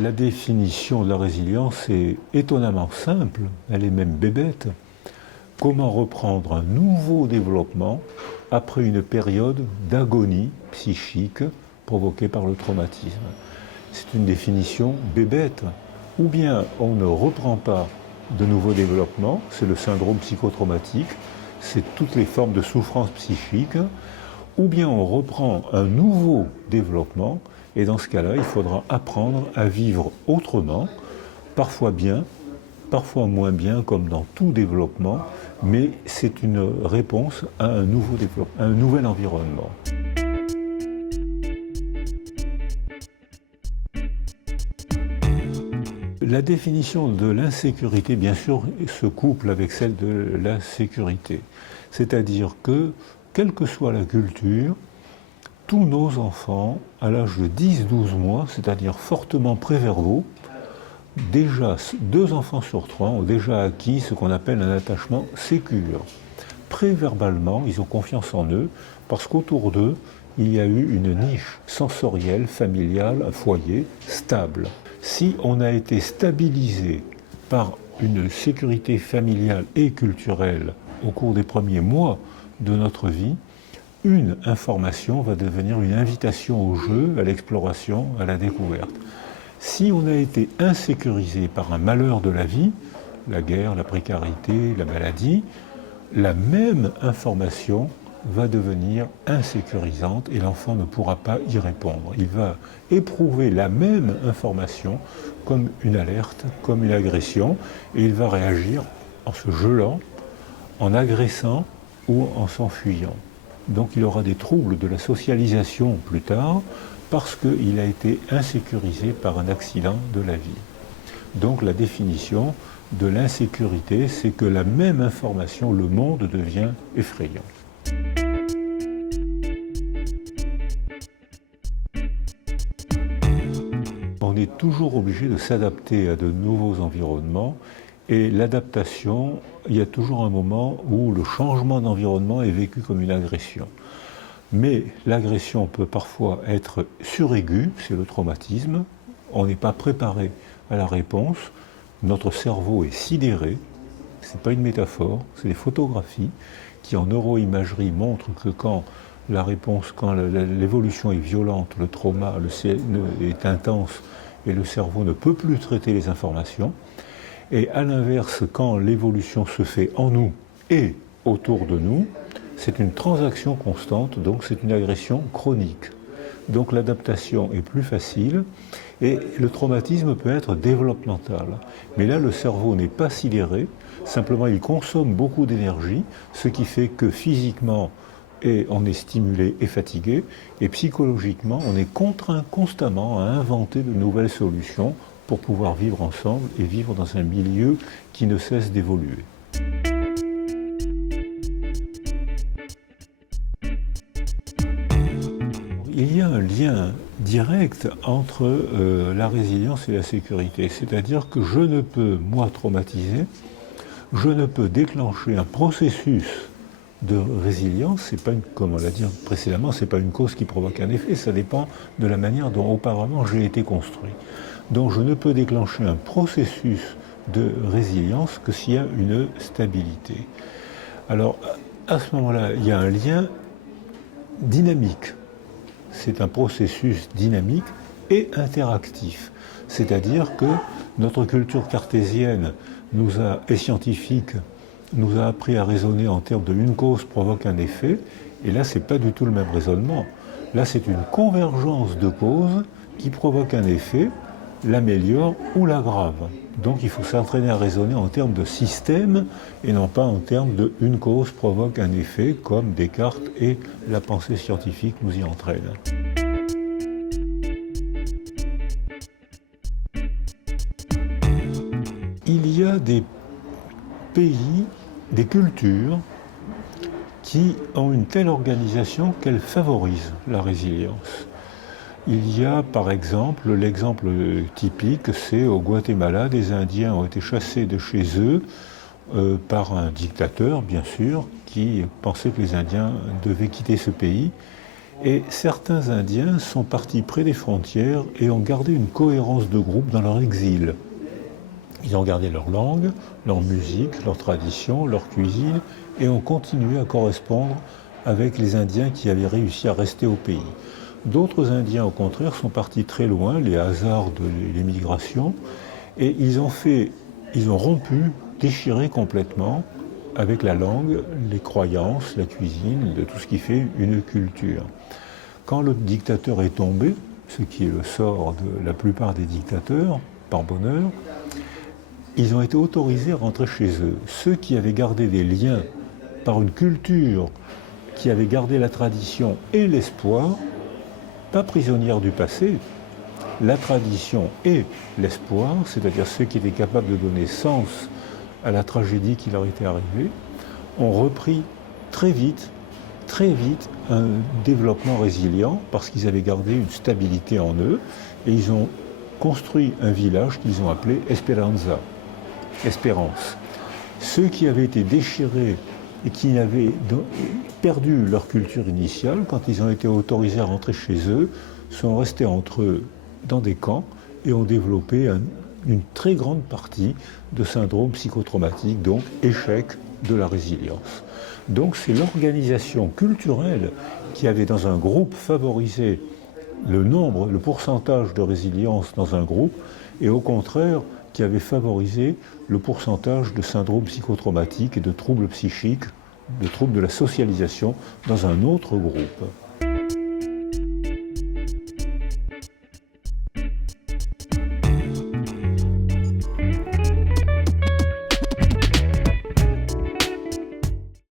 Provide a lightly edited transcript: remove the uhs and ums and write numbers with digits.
La définition de la résilience est étonnamment simple, elle est même bébête. Comment reprendre un nouveau développement après une période d'agonie psychique provoquée par le traumatisme? C'est une définition bébête. Ou bien on ne reprend pas de nouveau développement, c'est le syndrome psychotraumatique, c'est toutes les formes de souffrance psychique, ou bien on reprend un nouveau développement, et dans ce cas-là, il faudra apprendre à vivre autrement, parfois bien, parfois moins bien, comme dans tout développement, mais c'est une réponse à un nouveau développement, à un nouvel environnement. La définition de l'insécurité, bien sûr, se couple avec celle de la sécurité. C'est-à-dire que, quelle que soit la culture, tous nos enfants, à l'âge de 10-12 mois, c'est-à-dire fortement préverbaux, déjà 2 enfants sur 3 ont déjà acquis ce qu'on appelle un attachement sécure. Préverbalement, ils ont confiance en eux parce qu'autour d'eux, il y a eu une niche sensorielle, familiale, un foyer stable. Si on a été stabilisé par une sécurité familiale et culturelle au cours des premiers mois de notre vie, une information va devenir une invitation au jeu, à l'exploration, à la découverte. Si on a été insécurisé par un malheur de la vie, la guerre, la précarité, la maladie, la même information va devenir insécurisante et l'enfant ne pourra pas y répondre. Il va éprouver la même information comme une alerte, comme une agression, et il va réagir en se gelant, en agressant ou en s'enfuyant. Donc il aura des troubles de la socialisation plus tard parce qu'il a été insécurisé par un accident de la vie. Donc la définition de l'insécurité, c'est que la même information, le monde devient effrayant. On est toujours obligé de s'adapter à de nouveaux environnements et l'adaptation, il y a toujours un moment où le changement d'environnement est vécu comme une agression. Mais l'agression peut parfois être suraiguë, c'est le traumatisme, on n'est pas préparé à la réponse, notre cerveau est sidéré, ce n'est pas une métaphore, c'est des photographies qui en neuroimagerie montrent que quand la réponse, quand l'évolution est violente, le trauma est intense et le cerveau ne peut plus traiter les informations. Et à l'inverse, quand l'évolution se fait en nous et autour de nous, c'est une transaction constante, donc c'est une agression chronique. Donc l'adaptation est plus facile et le traumatisme peut être développemental. Mais là, le cerveau n'est pas sidéré, simplement il consomme beaucoup d'énergie, ce qui fait que physiquement, on est stimulé et fatigué, et psychologiquement, on est contraint constamment à inventer de nouvelles solutions pour pouvoir vivre ensemble et vivre dans un milieu qui ne cesse d'évoluer. Il y a un lien direct entre la résilience et la sécurité, c'est-à-dire que je ne peux, moi traumatisé, je ne peux déclencher un processus de résilience, c'est pas comme on l'a dit précédemment, c'est pas une cause qui provoque un effet, ça dépend de la manière dont auparavant j'ai été construit. Donc je ne peux déclencher un processus de résilience que s'il y a une stabilité. Alors à ce moment-là, il y a un lien dynamique. C'est un processus dynamique et interactif. C'est-à-dire que notre culture cartésienne et scientifique nous a appris à raisonner en termes de une cause provoque un effet, et là, ce n'est pas du tout le même raisonnement. Là, c'est une convergence de causes qui provoque un effet, l'améliore ou l'aggrave. Donc il faut s'entraîner à raisonner en termes de système et non pas en termes de une cause provoque un effet, comme Descartes et la pensée scientifique nous y entraînent. Il y a des pays, des cultures qui ont une telle organisation qu'elles favorisent la résilience. Il y a par exemple, l'exemple typique, c'est au Guatemala, des Indiens ont été chassés de chez eux par un dictateur, bien sûr, qui pensait que les Indiens devaient quitter ce pays. Et certains Indiens sont partis près des frontières et ont gardé une cohérence de groupe dans leur exil. Ils ont gardé leur langue, leur musique, leur tradition, leur cuisine et ont continué à correspondre avec les Indiens qui avaient réussi à rester au pays. D'autres Indiens, au contraire, sont partis très loin, les hasards de l'émigration, et ils ont rompu, déchiré complètement avec la langue, les croyances, la cuisine, de tout ce qui fait une culture. Quand le dictateur est tombé, ce qui est le sort de la plupart des dictateurs, par bonheur, ils ont été autorisés à rentrer chez eux. Ceux qui avaient gardé des liens par une culture, qui avait gardé la tradition et l'espoir, pas prisonnières du passé, la tradition et l'espoir, c'est-à-dire ceux qui étaient capables de donner sens à la tragédie qui leur était arrivée, ont repris très vite un développement résilient parce qu'ils avaient gardé une stabilité en eux et ils ont construit un village qu'ils ont appelé Esperanza, Espérance. Ceux qui avaient été déchirés et qui avaient perdu leur culture initiale, quand ils ont été autorisés à rentrer chez eux, sont restés entre eux dans des camps et ont développé une très grande partie de syndrome psychotraumatique, donc échec de la résilience. Donc c'est l'organisation culturelle qui avait dans un groupe favorisé le pourcentage de résilience dans un groupe, et au contraire qui avait favorisé le pourcentage de syndrome psychotraumatique et de troubles psychiques, de troubles de la socialisation dans un autre groupe.